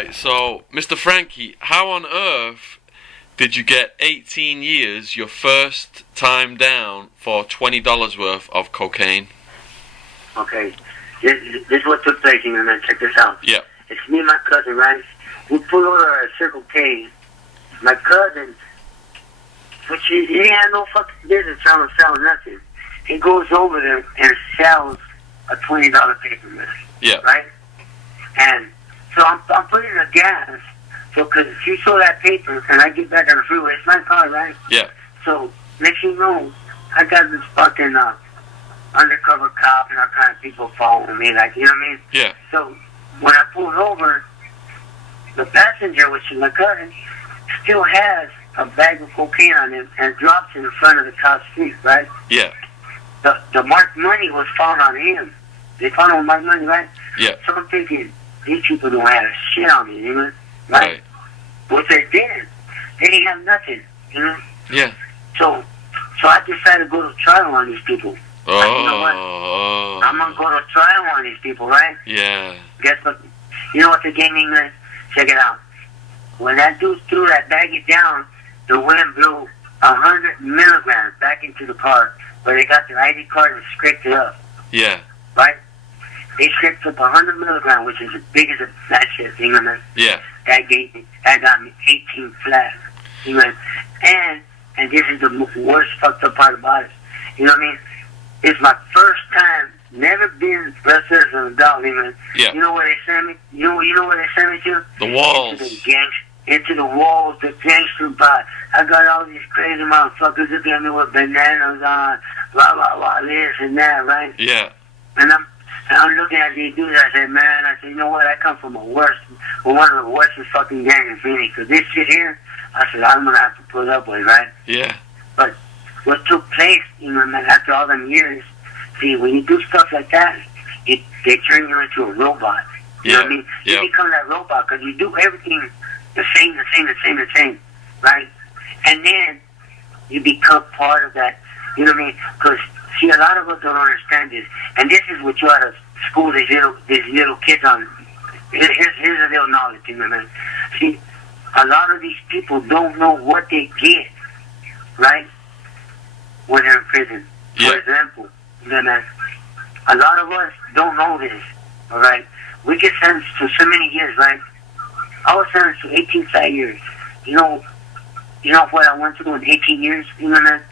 Right, so, Mr. Frankie, how on earth did you get 18 years, your first time down, for $20 worth of cocaine? Okay, this is what took place, you know, man. Check this out. Yeah. It's me and my cousin, right? We pull over at Circle K. My cousin, which he had no fucking business trying to sell nothing. He goes over there and sells a $20 paper, man. Yeah. Right? And so I'm putting the gas. So, because if you saw that paper and I get back on the freeway, it's my car, right? Yeah. So, next you know, I got this fucking undercover cop and all kind of people following me, like, you know what I mean? Yeah. So, when I pulled over, the passenger, which is my cousin, still has a bag of cocaine on him and drops it in front of the cop's feet, right? Yeah. The marked money was found on him. They found him with marked money, right? Yeah. So I'm thinking, these people don't have shit on me, you know? Right? But they didn't. They didn't have nothing, you know? Yeah. So I decided to go to trial on these people. Oh. Like, you know what? I'm going to go to trial on these people, right? Yeah. Guess what? You know what they gave me, man? Check it out. When that dude threw that baggie down, the wind blew 100 milligrams back into the car, where they got their ID card and scraped it up. Yeah. Right? They scraped up 100 milligrams, which is as big as a flat shit, you know, man? Yeah. That got me 18 flat. You know, and this is the worst fucked up part about it. You know what I mean? It's my first time, never been arrested as an adult, you know. Yeah. You know where they sent me? You know where they sent me to? The walls. Into the walls, the gangster bar. I got all these crazy motherfuckers looking at me with bananas on, blah, blah, blah, this and that, right? Yeah. And I'm looking at these dudes, I said, man, you know what, I come from one of the worst fucking gangs in Phoenix. So this shit here, I said, I'm going to have to put up with, right? Yeah. But what took place, you know, man, after all them years, see, when you do stuff like that, they turn you into a robot. You know what I mean? You become that robot because you do everything the same, right? And then you become part of that, you know what I mean? Because, see, a lot of us don't understand this, and this is what you ought to school these little kids on. Here's a little knowledge, you know, man. See, a lot of these people don't know what they get, right, when they're in prison. For example, you know, man, a lot of us don't know this, all right? We get sentenced to so many years, right? I was sentenced to 18 flat years. You know what I went through in 18 years, you know, man?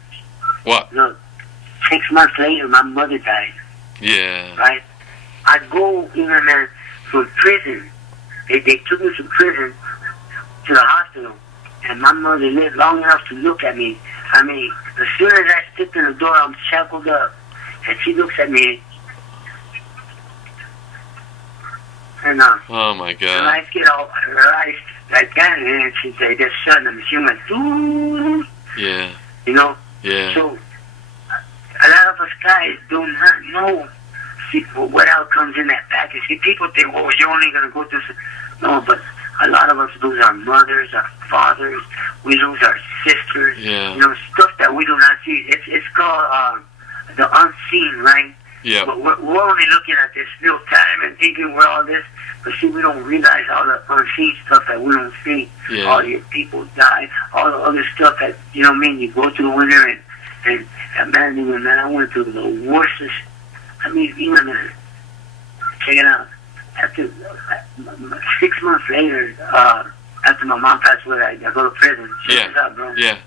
What? Look, 6 months later, my mother died. Yeah. Right? I go, you know, man, from prison. They took me from prison to the hospital, and my mother lived long enough to look at me. I mean, as soon as I stepped in the door, I'm shackled up, and she looks at me, and oh my God. her eyes get all, her eyes like that, and she said, "Just shut them." She went, "Ooh." Yeah. You know. Yeah. So a lot of us guys do not know what else comes in that package. See, people think, "Oh, you're only gonna go through." No, but a lot of us lose our mothers, our fathers. We lose our sisters. Yeah. You know, stuff that we do not see. It's called the unseen, right? Yeah. But we're only looking at this little time and thinking we're all this, but see, we don't realize all the unseen stuff that we don't see. Yeah. All your people die, all the other stuff that, you know what I mean, you go through the winter and man, I went through the worstest. I mean, you know, man, check it out. After 6 months later, after my mom passed away, I go to prison. Check this out, bro. Yeah.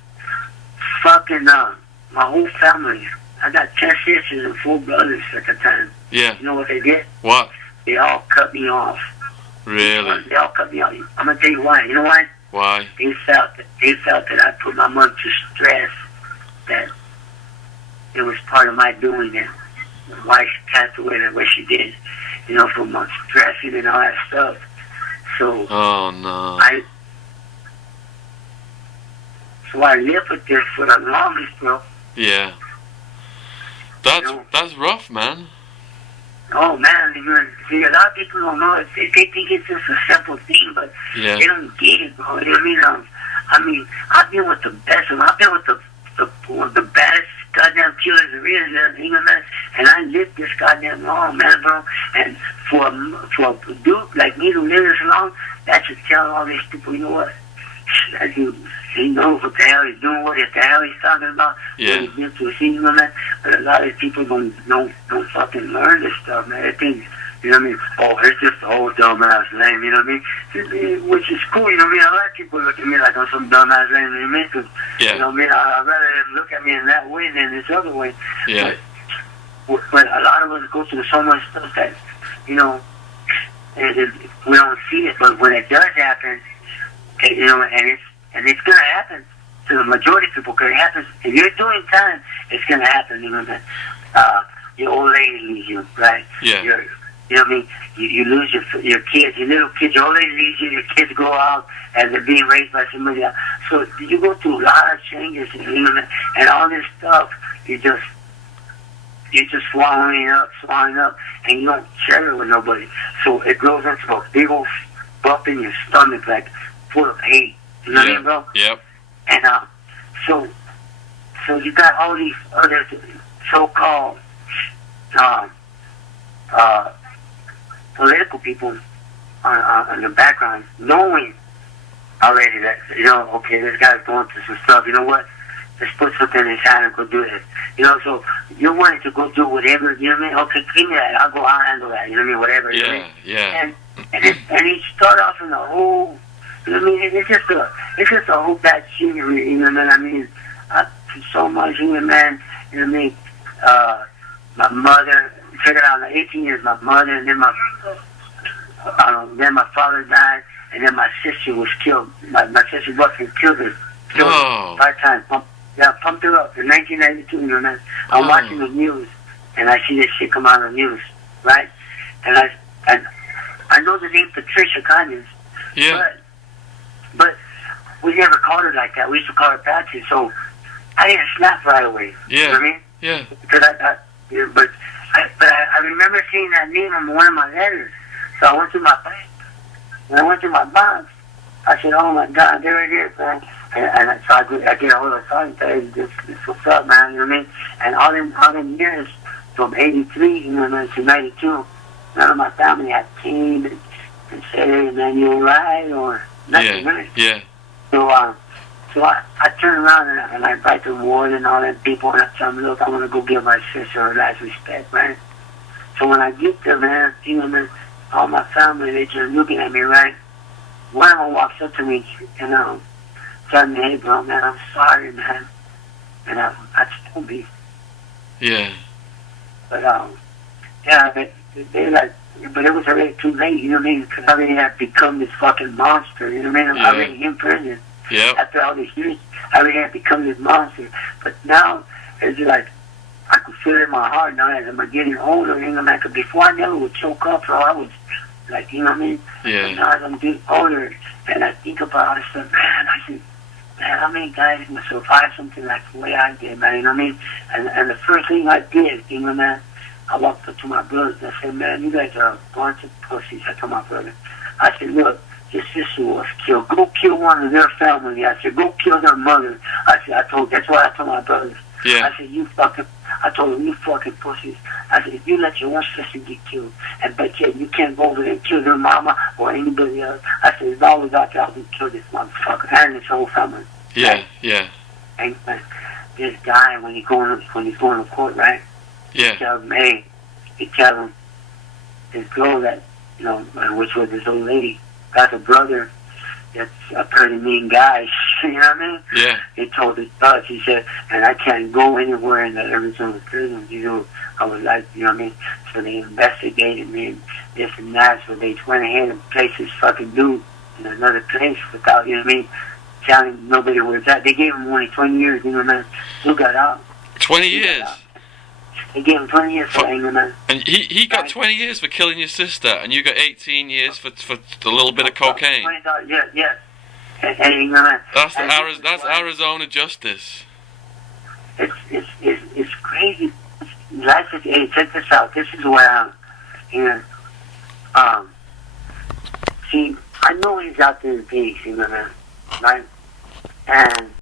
Fucking, my whole family. I got 10 sisters and 4 brothers at the time. Yeah. You know what they did? What? They all cut me off. Really? They all cut me off. I'm gonna tell you why. You know why? Why? They felt that I put my mother to stress. That it was part of my doing it. Why she passed away the way she did. You know, from my stressing and all that stuff. So. Oh no. So I lived with this for the longest, bro. Yeah. That's rough, man. Oh man, see, a lot of people don't know it. They think it's just a simple thing, but they don't get it, bro. You know what I mean? I've been with the best of them. I've been with the baddest goddamn killers there is, you know, man. And I lived this goddamn long, man, bro. And for a dude like me who lives this long, that should tell all these people, you know what? That dude, he knows what the hell he's doing, what the hell he's talking about, what he's been through, you know, man. But a lot of people don't fucking learn this stuff, man. They think, you know what I mean? Oh, it's just the old dumbass lame, you know what I mean? Which is cool, you know what I mean? A lot of people look at me like I'm some dumbass lame, you know what I mean? Cause, you know what I mean? I'd rather them look at me in that way than this other way. Yeah. But a lot of us go through so much stuff that, you know, and we don't see it. But when it does happen, you know, and it's gonna happen to the majority of people. Cause it happens if you're doing time, it's gonna happen. You know, man. Your old lady leaves you, right? Yeah. You know what I mean? You lose your kids, your little kids. Your old lady leaves you. Your kids go out and they're being raised by somebody else. So you go through a lot of changes, you know, man, and all this stuff. You're just swallowing up, and you don't share it with nobody. So it grows into a big old bump in your stomach, like full of hate. You know what I mean, bro? Yep. And so you got all these other so-called political people on the background, knowing already that, you know, okay, this guy's going through some stuff. You know what? Let's put something in his hand and go do it. You know, so you're wanting to go do whatever, you know what I mean? Okay, give me that. I'll handle that. You know what I mean? Whatever. You know what I mean? Yeah. And he start off in the whole, you know what I mean? It's just a whole bad scenery, you know what I mean? So much, you know, man. You know what I mean? My mother, check it out, 18 years, my mother, and then my father died, and then my sister was killed. My sister boyfriend killed her. Killed her 5 times. Pumped her up in 1992, you know, man. I'm watching the news, and I see this shit come out on the news, right? And I know the name Patricia Conyers. Yeah. But we never called her like that. We used to call her Patsy, so I didn't snap right away. Yeah. You know what I mean? Yeah. Because I remember seeing that name on one of my letters. So I went to my bank. When I went to my box, I said, oh my God, there it is, man. And so I get a hold of the song and say, this what's up, man, you know what I mean? And all them years, from 83, you know, to 92, none of my family had came and said, hey, man, you all right? Or nothing, right? Yeah. So I turn around and I invite the ward and all that people, and I tell them, look, I want to go give my sister her last respect, man. So when I get there, man, you know, man, all my family, they just looking at me, right? One of them walks up to me and tell me, hey, bro, man, I'm sorry, man. And I told me. Yeah. But, they like, but it was already too late, you know what I mean? Because I already had become this fucking monster, you know what I mean? I'm already in prison. Yeah. After all these years, I already had become this monster. But now, it's like, I could feel it in my heart now as I'm getting older, you know, like, before I never would choke up, so I was, like, you know what I mean? Yeah. But now as I'm getting older, and I think about all this stuff, man, I said, man, how many guys can survive something like the way I did, man, you know what I mean? And the first thing I did, you know, man, I walked up to my brothers and I said, man, you guys are a bunch of pussies. I told my brother. I said, look, your sister was killed. Go kill one of their family. I said, go kill their mother. That's what I told my brothers. Yeah. I said, I told them, you fucking pussies. I said, if you let your own sister get killed, but yet you can't go over there and kill their mama or anybody else. I said, it's always out there, I'll kill this motherfucker and his whole family. Yeah, right? yeah. And this guy, when he's going to court, right? Yeah. He tell him, his girl that, you know, which was his old lady, got a brother that's a pretty mean guy, you know what I mean? Yeah. He told his judge, he said, and I can't go anywhere in the Arizona prison, you know, I was like, you know what I mean? So they investigated me and this and that, so they went ahead and placed this fucking dude in another place without, you know what I mean, telling nobody where it's at. They gave him only 20 years, you know what I mean? Who got out? 20 years? They gave him 20 years for anger, man. And he got 20 years for killing your sister, and you got 18 years for a little bit of cocaine. Yeah. And That's Arizona justice. It's crazy. Life is. Hey, check this out. This is where see, I know he's out there in peace, you know, man, right? And